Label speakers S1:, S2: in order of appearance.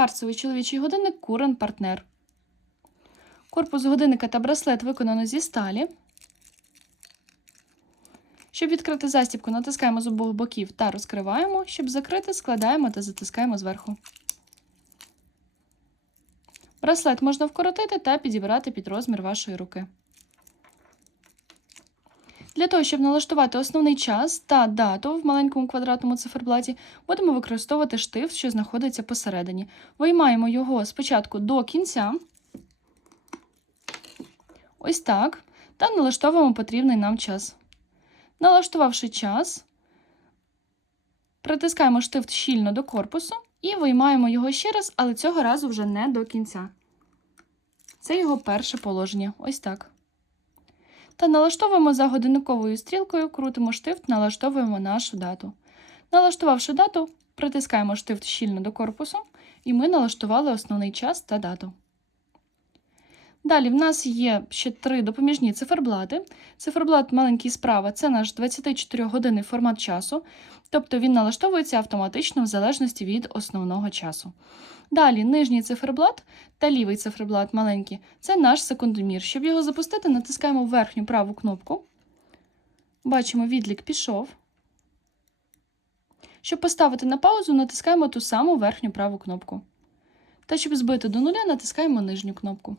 S1: Кварцевий чоловічий годинник Курен Партнер. Корпус годинника та браслет виконано зі сталі. Щоб відкрити застібку, натискаємо з обох боків та розкриваємо. Щоб закрити, складаємо та затискаємо зверху. Браслет можна вкоротити та підібрати під розмір вашої руки. Для того, щоб налаштувати основний час та дату в маленькому квадратному циферблаті, будемо використовувати штифт, що знаходиться посередині. Виймаємо його спочатку до кінця, ось так, та налаштовуємо потрібний нам час. Налаштувавши час, притискаємо штифт щільно до корпусу і виймаємо його ще раз, але цього разу вже не до кінця. Це його перше положення. Ось так. Та налаштовуємо за годинниковою стрілкою, крутимо штифт, налаштовуємо нашу дату. Налаштувавши дату, притискаємо штифт щільно до корпусу, і ми налаштували основний час та дату. Далі в нас є ще три допоміжні циферблати. Циферблат маленький справа це наш 24-годинний формат часу, тобто він налаштовується автоматично в залежності від основного часу. Далі нижній циферблат та лівий циферблат маленький це наш секундомір. Щоб його запустити, натискаємо верхню праву кнопку. Бачимо, відлік пішов. Щоб поставити на паузу, натискаємо ту саму верхню праву кнопку. Та щоб збити до нуля, натискаємо нижню кнопку.